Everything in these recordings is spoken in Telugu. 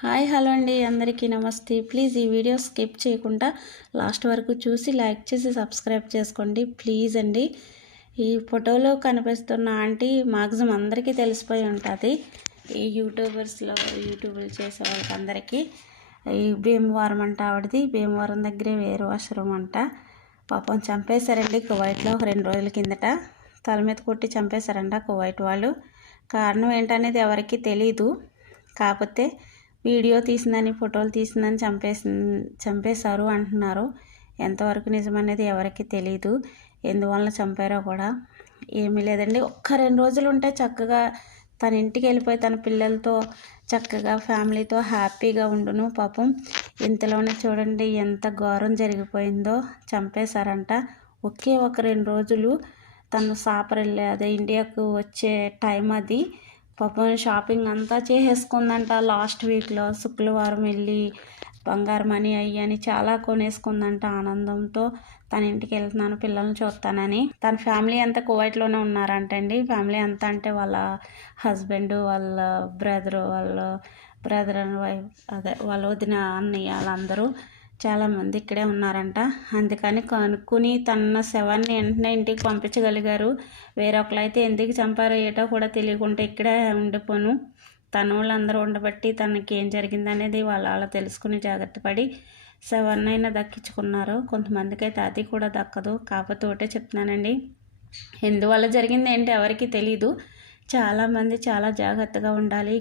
హాయ్ హలో అండి, అందరికీ నమస్తే. ప్లీజ్ ఈ వీడియో స్కిప్ చేయకుండా లాస్ట్ వరకు చూసి లైక్ చేసి సబ్స్క్రైబ్ చేసుకోండి ప్లీజ్ అండి. ఈ ఫోటోలో కనిపిస్తున్న ఆంటీ మ్యాక్సిమం అందరికీ తెలిసిపోయి ఉంటుంది. ఈ యూట్యూబులు చేసే వాళ్ళకి అందరికీ. ఈ భీమవరం అంట ఆవిడది. భీమవరం దగ్గరే వేరు ఆశ్రమం అంట. పాపం చంపేశారండి కువైట్లో 2 రోజుల కిందట. తల మీద కొట్టి చంపేశారంట కువైట్ వాళ్ళు. కారణం ఏంటనేది ఎవరికీ తెలీదు. కాకపోతే వీడియో తీసిందని ఫోటోలు తీసిందని చంపేశారు అంటున్నారు. ఎంతవరకు నిజమనేది ఎవరికి తెలీదు. ఎందువల్ల చంపారో కూడా ఏమీ లేదండి. 1-2 రోజులు ఉంటే చక్కగా తన ఇంటికి వెళ్ళిపోయి తన పిల్లలతో చక్కగా ఫ్యామిలీతో హ్యాపీగా ఉండును. పాపం ఇంతలోనే చూడండి ఎంత ఘోరం జరిగిపోయిందో. చంపేశారంట. ఒకే 2 రోజులు తను అదే ఇండియాకు వచ్చే టైం అది. పాపం షాపింగ్ అంతా చేసేసుకుందంట. లాస్ట్ వీక్లో శుక్రవారం వెళ్ళి బంగారం అని అయ్యని చాలా కొనేసుకుందంట ఆనందంతో. తన ఇంటికి వెళ్తున్నాను పిల్లల్ని చూస్తానని. తన ఫ్యామిలీ అంతా కువైట్లోనే ఉన్నారంటండి. ఫ్యామిలీ అంతా అంటే వాళ్ళ హస్బెండ్, వాళ్ళ బ్రదర్ అండ్ వైఫ్, వాళ్ళ వదిన, అన్నయ్య, వాళ్ళందరూ చాలామంది ఇక్కడే ఉన్నారంట. అందుకని కనుక్కుని తన శవాన్ని వెంటనే ఇంటికి పంపించగలిగారు. వేరొకరైతే ఎందుకు చంపారో ఏటో కూడా తెలియకుండా ఇక్కడే ఉండిపోను. తన వాళ్ళందరూ ఉండబట్టి తనకి ఏం జరిగిందనేది వాళ్ళ తెలుసుకుని జాగ్రత్త పడి శవాన్నైనా దక్కించుకున్నారు. కొంతమందికి అయితే అది కూడా దక్కదు. కాకపోతే ఒకటే చెప్తున్నానండి, ఎందువల్ల జరిగింది ఏంటి ఎవరికి తెలీదు. చాలామంది చాలా జాగ్రత్తగా ఉండాలి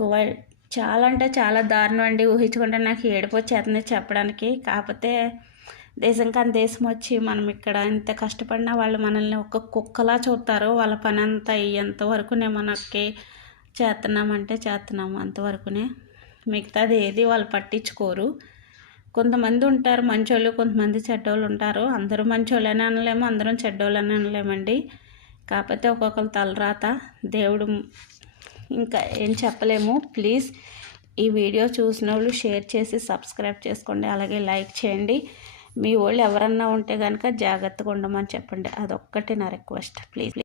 కువైట్ చాలా అంటే చాలా దారుణం అండి. ఊహించుకుంటే నాకు ఏడుపు వచ్చేస్తుంది చెప్పడానికి. కాకపోతే దేశం కాని దేశం వచ్చి మనం ఇక్కడ ఇంత కష్టపడినా వాళ్ళు మనల్ని ఒక కుక్కలా చూస్తారు. వాళ్ళ పని అంతా ఎంతవరకునే మనకి చేస్తున్నాము అంతవరకునే. మిగతాది ఏది వాళ్ళు పట్టించుకోరు. కొంతమంది ఉంటారు మంచోళ్ళు, కొంతమంది చెడ్డోళ్ళు ఉంటారు. అందరూ మంచోళ్ళని అనలేము, అందరం చెడ్డోళ్ళని అనలేమండి. కాకపోతే ఒక్కొక్కరు తలరాత దేవుడు, ఇంకా ఏం చెప్పలేము. ప్లీజ్ ఈ వీడియో చూసిన వాళ్ళు షేర్ చేసి సబ్స్క్రైబ్ చేసుకోండి. అలాగే లైక్ చేయండి. మీ వాళ్ళు ఎవరన్నా ఉంటే కనుక జాగ్రత్తగా ఉండమని చెప్పండి. అదొక్కటే నా రిక్వెస్ట్ ప్లీజ్.